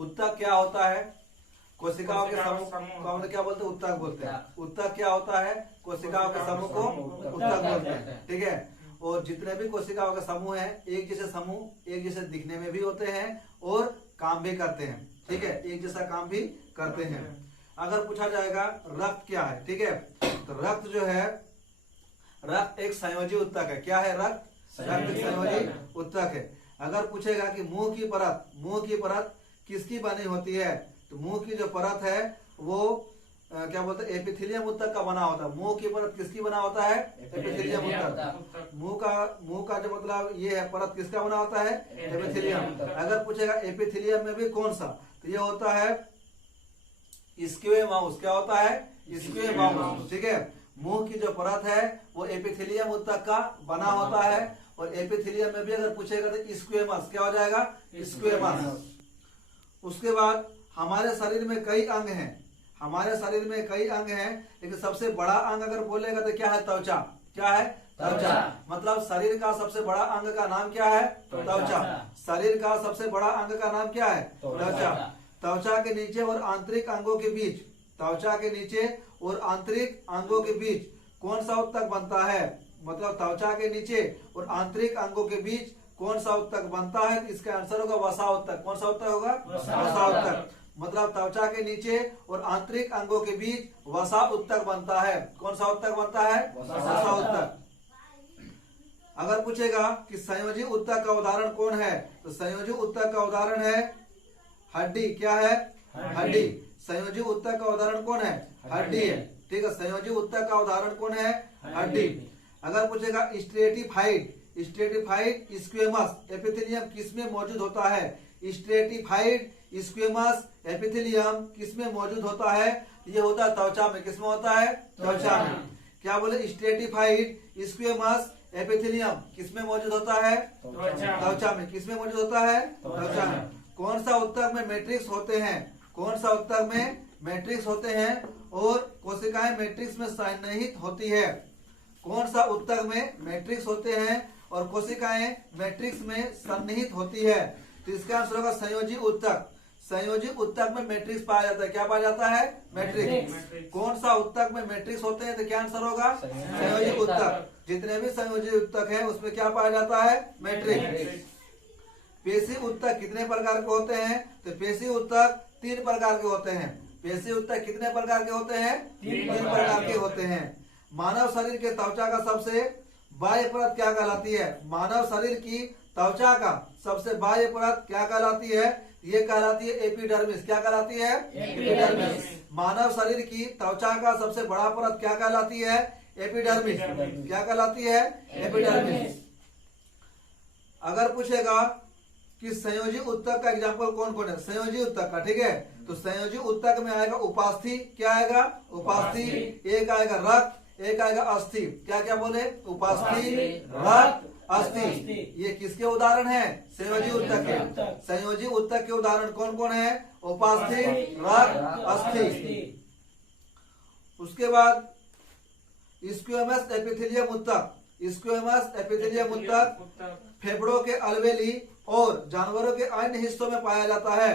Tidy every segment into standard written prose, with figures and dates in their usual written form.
उत्तक क्या होता है? कोशिकाओं के समूह को हम क्या बोलते हैं? उत्तक बोलते हैं। उत्तक क्या होता है? कोशिकाओं के समूह को उत्तक बोलते हैं। ठीक है। और जितने भी कोशिकाओं के समूह हैं, एक जैसे समूह एक जैसे दिखने में भी होते हैं और काम भी करते हैं। ठीक है, एक जैसा काम भी करते हैं। अगर पूछा जाएगा रक्त क्या है, ठीक है, तो रक्त जो है, रक्त एक संयोजी उत्तक है। क्या है रक्त? रक्त एक संयोजी उत्तक है। अगर पूछेगा कि मुंह की परत किसकी बनी होती है, तो मुंह की जो परत है वो क्या बोलते हैं? एपिथेलियम उत्तक का बना होता है। मुंह की परत किसकी बना होता है? एपिथेलियम उत्तक। मुंह का जो मतलब ये है परत किसका बना होता है? एपिथेलियम। अगर पूछेगा एपिथेलियम में भी कौन सा, तो ये होता है स्क्वेमाउस। क्या होता है? स्क्वेमाउस। ठीक है, मुंह की जो परत है वो एपिथेलियम उत्तक का बना होता है। और एपिथेलियम में भी अगर पूछेगा तो स्क्वेमस। क्या हो जाएगा? स्क्वेमस। उसके बाद हमारे शरीर में कई अंग हैं, हमारे शरीर में कई अंग हैं, लेकिन सबसे बड़ा अंग अगर बोलेगा तो क्या है? त्वचा। क्या है? त्वचा। मतलब शरीर का सबसे बड़ा अंग का नाम क्या है? त्वचा। शरीर का सबसे बड़ा अंग का नाम क्या है? त्वचा। त्वचा के नीचे और आंतरिक अंगों के बीच, त्वचा के नीचे और आंतरिक अंगों के बीच कौन सा उत्तक बनता है? मतलब त्वचा के नीचे और आंतरिक अंगों के बीच कौन सा उत्तक बनता है? इसका आंसर होगा वसा उत्तक। कौन सा उत्तक होगा? वसा उत्तक। मतलब त्वचा के नीचे और आंतरिक अंगों के बीच वसा उत्तक बनता है। कौन सा उत्तक बनता है? वसा उत्तक। अगर पूछेगा कि संयोजी उत्तक का उदाहरण कौन है, तो संयोजी उत्तक का उदाहरण है हड्डी। क्या है? हड्डी। संयोजी उत्तक का उदाहरण कौन है? हड्डी है। ठीक है, संयोजी उत्तक का उदाहरण कौन है? हड्डी। अगर पूछेगा स्ट्रेटिफाइड स्क्वेमस एपिथेलियम किसमें मौजूद होता है? स्ट्रेटिफाइड स्क्वेमस एपिथेलियम किसमें मौजूद होता है? ये होता है त्वचा में। किसमें होता है? त्वचा में। क्या बोले? स्ट्रेटिफाइड स्क्वेमस एपिथेलियम किसमें मौजूद होता है? त्वचा में। किसमें मौजूद होता है? त्वचा में। कौन सा उत्तक में मैट्रिक्स होते हैं? कौन सा उत्तक में मैट्रिक्स होते हैं और कोशिकाएं मैट्रिक्स में सन्निहित होती है? कौन सा उत्तक में मैट्रिक्स होते हैं और कोशिकाएं मैट्रिक्स में सन्निहित होती है? तो इसका आंसर होगा संयोजी उत्तक। संयोजी उत्तक में मैट्रिक्स पाया जाता है। क्या पाया जाता है? मैट्रिक्स। कौन सा उत्तक में मैट्रिक्स होते हैं? तो क्या आंसर होगा? संयोजी उत्तक। जितने भी संयोजी उत्तक है उसमें क्या पाया जाता है? मैट्रिक्स। पेशी उत्तक कितने प्रकार के होते हैं? तो पेशी उत्तक 3 प्रकार के होते हैं। पेशी उत्तक कितने प्रकार के होते हैं? 3 प्रकार के होते हैं। मानव शरीर के त्वचा का सबसे बाह्य परत क्या कहलाती है? मानव शरीर की त्वचा का सबसे बाह्य परत क्या कहलाती है? ये कहलाती है एपिडर्मिस। क्या कहलाती है? एपिडर्मिस। मानव शरीर की त्वचा का सबसे बड़ा परत क्या कहलाती है? एपिडर्मिस। क्या कहलाती है? एपिडर्मिस। अगर पूछेगा कि संयोजी उत्तक का एग्जाम्पल कौन कौन है? संयोजी उत्तक का, ठीक है, तो संयोजी उत्तक में आएगा उपास्थि। क्या आएगा? उपास्थि। एक आएगा रक्त, एक आएगा अस्थि। क्या क्या बोले? उपास्थि, रक्त, अस्थि। ये किसके उदाहरण है? संयोजी उत्तक के। संयोजी उत्तक के उदाहरण कौन कौन है? उपास्थि, रक्त, अस्थि। उसके बाद स्क्वेमस एपिथेलियम उत्तक। स्क्वेमस एपिथेलियम उत्तक फेफड़ों के अलवेली और जानवरों के अन्य हिस्सों में पाया जाता है।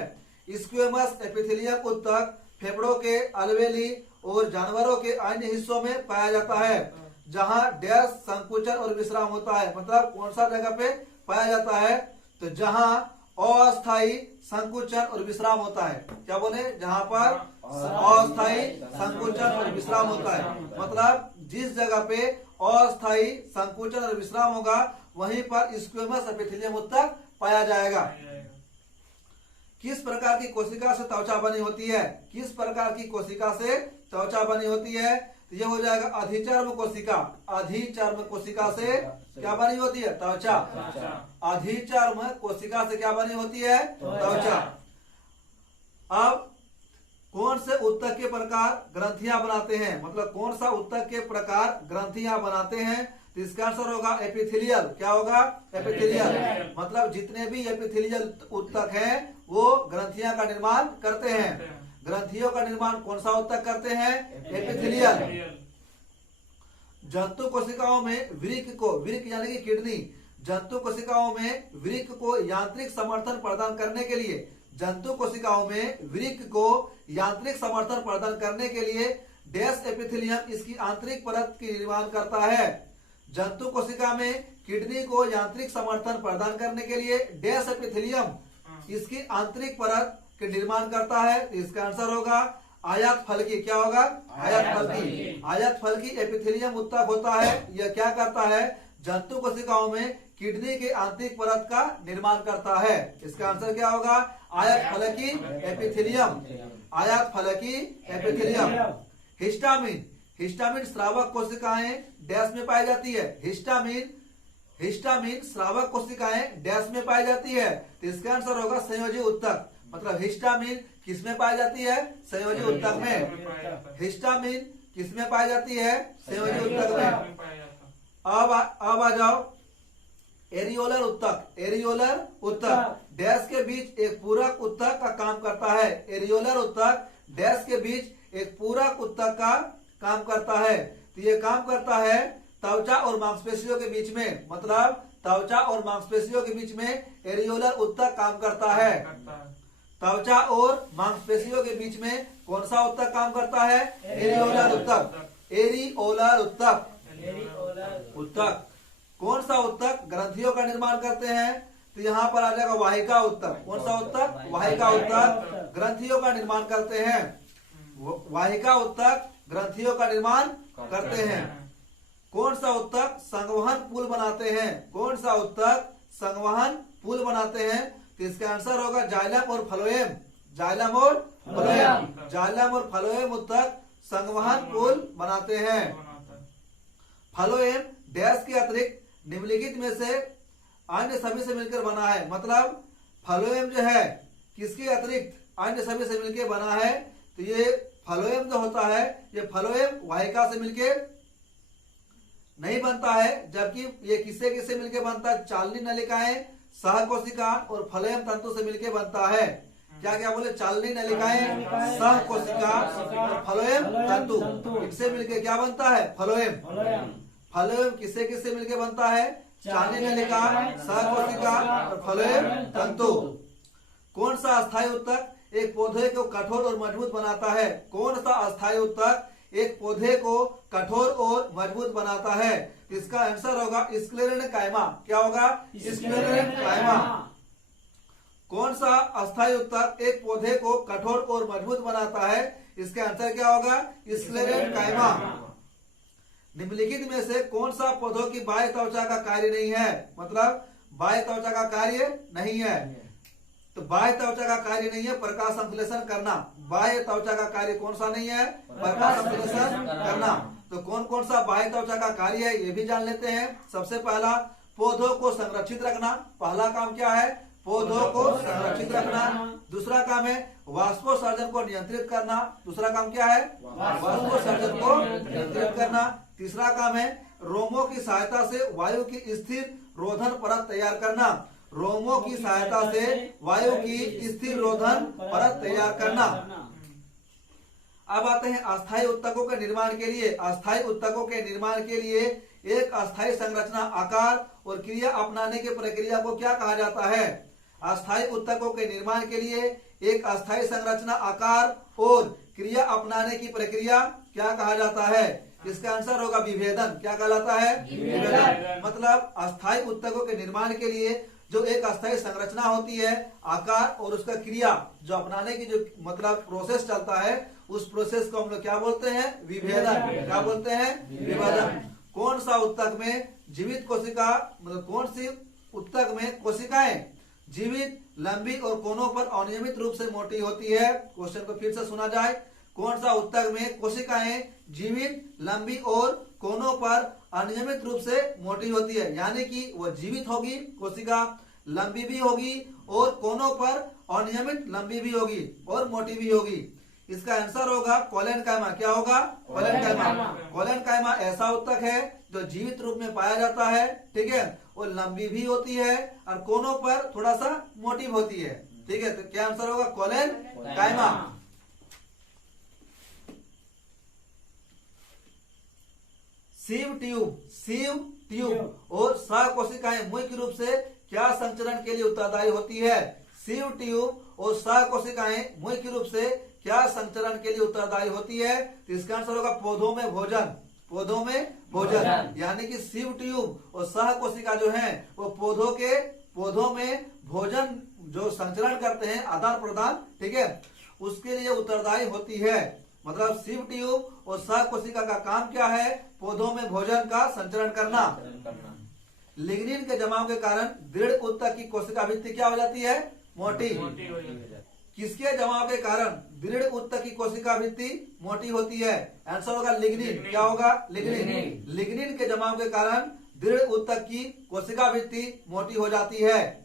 स्क्वेमस एपिथेलियम उत्तक फेफड़ों के अलवेली और जानवरों के अन्य हिस्सों में पाया जाता है, जहां डैश संकुचन और विश्राम होता है। मतलब कौन सा जगह पे पाया जाता है? तो जहां अस्थायी संकुचन और विश्राम होता है। क्या बोले? जहां पर अस्थायी संकुचन और विश्राम होता है। मतलब जिस जगह पे अस्थायी संकुचन और विश्राम होगा वहीं पर स्क्वेमस एपिथेलियम उत्तक पाया जाएगा। किस प्रकार की कोशिका से त्वचा बनी होती है? किस प्रकार की कोशिका से त्वचा बनी होती है? तो ये हो जाएगा अधिचर्म कोशिका। अधिचर्म कोशिका से क्या बनी होती है? त्वचा। अधिचर्म कोशिका से क्या बनी होती है? त्वचा। अब कौन से उत्तक के प्रकार ग्रंथियां बनाते हैं? मतलब कौन सा उत्तक के प्रकार ग्रंथियां बनाते हैं? तो इसका आंसर होगा एपिथेलियल। क्या होगा? एपिथेलियल। मतलब जितने भी एपिथेलियल उत्तक हैं वो ग्रंथियां का निर्माण करते हैं। ग्रंथियों का निर्माण कौन सा उत्तक करते हैं? एपिथेलियल। जंतु कोशिकाओं में वृक्क यानी कि किडनी, जंतु कोशिकाओं में वृक्क को यांत्रिक समर्थन प्रदान करने के लिए जंतु कोशिकाओं में वृक्क को यांत्रिक समर्थन प्रदान करने के लिए डैश एपिथेलियम इसकी आंतरिक परत की निर्माण करता है। जंतु कोशिका में किडनी को यांत्रिक समर्थन प्रदान करने के लिए डैश एपिथेलियम इसकी आंतरिक परत के निर्माण करता है। इसका आंसर होगा आयत फलकी। क्या होगा? आयत फलकी। आयत फलकी एपिथेलियम ऊतक होता है। यह क्या करता है? जंतु कोशिकाओं में किडनी के आंतरिक परत का निर्माण करता है। इसका आंसर क्या होगा? आयत फलकी एपिथेलियम। आयत फलकी एपिथेलियम। हिस्टामिन। हिस्टामिन स्रावक कोशिकाएं डैश में पाई जाती है। हिस्टामिन स्रावक कोशिकाएं डैश में पाई जाती है। तो इसका आंसर होगा संयोजी ऊतक। मतलब हिस्टामिन किसमें पाई जाती है? संयोजी ऊतक में। हिस्टामिन किसमें पाई जाती है? संयोजी ऊतक में। अब आ जाओ एरियोलर ऊतक। एरियोलर ऊतक डैश के बीच एक पूरक ऊतक का काम करता है। एरियोलर ऊतक डैश के बीच एक पूरक ऊतक का काम करता है। तो ये काम करता है त्वचा और मांसपेशियों के बीच में। मतलब त्वचा और मांसपेशियों के बीच में एरियोलर ऊतक काम करता है। त्वचा और मांसपेशियों के बीच में कौन सा ऊतक काम करता है? एरियोलर ऊतक। एरियोलर ऊतक। ऊतक कौन सा ऊतक ग्रंथियों का निर्माण करते हैं? तो यहाँ पर आ जाएगा वाहिका ऊतक। कौन सा ऊतक? वाहिका ऊतक ग्रंथियों का निर्माण करते हैं। वाहिका ऊतक ग्रंथियों का निर्माण करते हैं। कौन सा ऊतक संवहन पुल बनाते हैं? कौन सा ऊतक संवहन पुल बनाते हैं? तो इसका आंसर होगा जाइलम और फ्लोएम। जाइलम और फ्लोएम। जाइलम और फ्लोएम ऊतक संवहन पुल बनाते हैं। फ्लोएम डैश के अतिरिक्त निम्नलिखित में से अन्य सभी से मिलकर बना है। मतलब फ्लोएम जो है किसके अतिरिक्त अन्य सभी से मिलकर बना है? तो ये फ्लोएम जो होता है ये फ्लोएम वाहिका से मिलकर नहीं बनता है, जबकि ये किससे किससे मिलकर बनता है? चालनी नलिकाएं, सहकोशिका और फ्लोएम तंतु से मिलकर बनता है। क्या क्या बोले? चालनी नलिकाएं, सहकोशिका और फ्लोएम तंतु, इनसे मिलकर क्या बनता है? फ्लोएम। फ्लोएम किससे किससे मिलकर बनता है? चालनी नलिका, सहकोशिका और फ्लोएम तंतु। कौन सा अस्थायी ऊतक एक पौधे को कठोर और मजबूत बनाता है? कौन सा अस्थायी ऊतक एक पौधे को कठोर और मजबूत बनाता है? इसका आंसर होगा स्क्लेरेनकाइमा। क्या होगा? स्क्लेरेनकाइमा। कौन सा अस्थायी ऊतक एक पौधे को कठोर और मजबूत बनाता है? इसका आंसर क्या होगा? स्क्लेरेनकाइमा। निम्नलिखित में से कौन सा पौधों की बाह्य त्वचा का कार्य नहीं है? मतलब बाह्य त्वचा का कार्य नहीं है। तो बाह्य त्वचा का कार्य नहीं है प्रकाश संश्लेषण करना। बाह्य त्वचा का कार्य कौन सा नहीं है? प्रकाश संश्लेषण करना। तो कौन कौन सा बाह्य त्वचा का कार्य है ये भी जान लेते हैं। सबसे पहला पौधों को संरक्षित रखना। पहला काम क्या है? पौधों को संरक्षित रखना। दूसरा काम है वाष्पोत्सर्जन को नियंत्रित करना। दूसरा काम क्या है? वाष्पोत्सर्जन को नियंत्रित करना। तीसरा काम है रोमों की सहायता से वायु की स्थिर रोधन परत तैयार करना। रोमों की सहायता से वायु की स्थिर रोधन परत तैयार करना। अब आते हैं अस्थायी ऊतकों के निर्माण के लिए। अस्थायी ऊतकों के निर्माण के लिए एक अस्थायी संरचना, आकार और क्रिया अपनाने की प्रक्रिया को क्या कहा जाता है? अस्थायी ऊतकों के निर्माण के लिए एक अस्थायी संरचना, आकार और क्रिया अपनाने की प्रक्रिया क्या कहा जाता है? इसका आंसर होगा विभेदन। क्या कहलाता है? विभेदन। मतलब अस्थायी ऊतकों के निर्माण के लिए जो एक अस्थायी संरचना होती है, आकार और उसका क्रिया जो अपनाने की जो मतलब प्रोसेस चलता है, उस प्रोसेस को हम लोग क्या बोलते हैं? विभेदन। क्या बोलते हैं? विभेदन। कौन सा ऊतक में जीवित कोशिका मतलब कौन सी ऊतक में कोशिकाएं जीवित, लंबी और कोनों पर अनियमित रूप से मोटी होती है? क्वेश्चन को फिर से सुना जाए। कौन सा ऊतक में कोशिकाएं जीवित, लंबी और कोनों पर अनियमित रूप से मोटी होती है? यानी कि वह जीवित होगी कोशिका, लंबी भी होगी और कोनों पर अनियमित लंबी भी होगी और मोटी भी होगी। इसका आंसर होगा कोलेनकाइमा। क्या होगा? कोलेनकाइमा। कोलेनकाइमा ऐसा ऊतक है जो जीवित रूप में पाया जाता है, ठीक है, और लंबी भी होती है और कोनों पर थोड़ा सा मोटी होती है, ठीक है। तो क्या आंसर होगा? कोलेनकाइमा। सीव ट्यूब और सहकोशिकाएं मुख्य रूप से क्या संचरण के लिए उत्तरदायी होती है? सीव ट्यूब और सह कोशिकाएं मुख्य रूप से क्या संचरण के लिए उत्तरदायी होती है? तो इसका आंसर होगा पौधों में भोजन। पौधों में भोजन यानी कि सिव ट्यूब और सह कोशिका जो है वो पौधों में भोजन जो संचरण करते हैं, आदान प्रदान, ठीक है, उसके लिए उत्तरदायी होती है। मतलब सिव ट्यूब और सह कोशिका का काम क्या है? पौधों में भोजन का संचरण करना। लिग्निन के जमाव के कारण दृढ़ उत्तक की कोशिका भित्ति क्या हो जाती है? मोटी। किसके जमाव के कारण दृढ़ उत्तक की कोशिका भित्ति मोटी होती है? आंसर होगा लिग्निन। क्या होगा? लिग्निन। लिग्निन के जमाव के कारण दृढ़ उत्तक की कोशिका भित्ति मोटी हो जाती है।